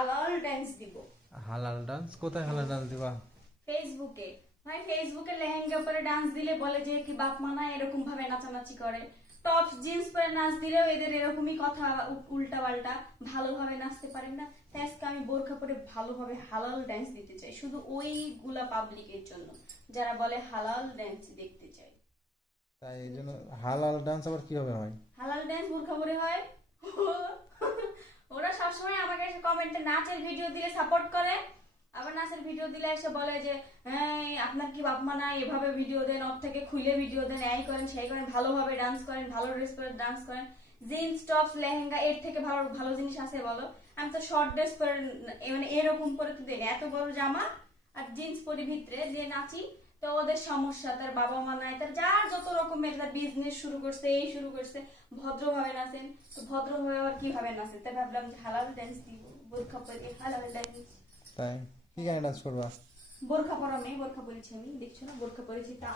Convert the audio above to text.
হালাল ডান্স দিব। হালাল ডান্স? কোথায় হালাল ডান্স দিবা? ফেসবুকে। ভাই ফেসবুকে লেহেঙ্গা পরে ডান্স দিলে বলে যে কি বাপ মা না এরকম ভাবে নাচানাচি করে, টপ জিন্স পরে নাচ দিলেও এদের এরকমই কথা, উল্টা পাল্টা, ভালোভাবে নাচতে পারেন না। তাই আজকে আমি বোরখা পরে ভালোভাবে হালাল ডান্স দিতে চাই, শুধু ওইগুলা পাবলিকের জন্য যারা বলে হালাল ডান্স দেখতে চাই। তাই এই জন্য হালাল ডান্স আবার কিভাবে হয়? হালাল ডান্স বোরখা পরে হয়। ওরা সবসময় আমাকে এসে কমেন্টে নাচের ভিডিও দিলে সাপোর্ট করে, আবার নাচের ভিডিও দিলে এসে বলে যে হ্যাঁ আপনার কি বাপ মা নাই, এভাবে ভিডিও দেন, ওর থেকে খুলে ভিডিও দেন, এই করেন সেই করেন, ভালোভাবে ডান্স করেন, ভালো ড্রেস পরে ডান্স করেন, জিন্স টপস লেহেঙ্গা এর থেকে ভালো ভালো জিনিস আছে বলো? আমি তো শর্ট ড্রেস পরে মানে এরকম করে তো দেন, এত বড় জামা আর জিন্স পরে ভিতরে দিয়ে নাচি, তো ওদের সমস্যা, তার বাবা মা নাই, তার যার যত রকমের তার বিজনেস শুরু করছে, এই শুরু করছে, ভদ্রভাবে নাচেন, তো ভদ্রভাবে আবার কিভাবে নাচে, তাই ভাবলাম যে হালাল ডান্স দিব, বোরখা পরে হালাল ডান্স। তাই কি গানে ডান্স করবা? বোরখা পরা মেয়ে, বোরখা পরেছি আমি, দেখছো না বোরখা পরেছি, তা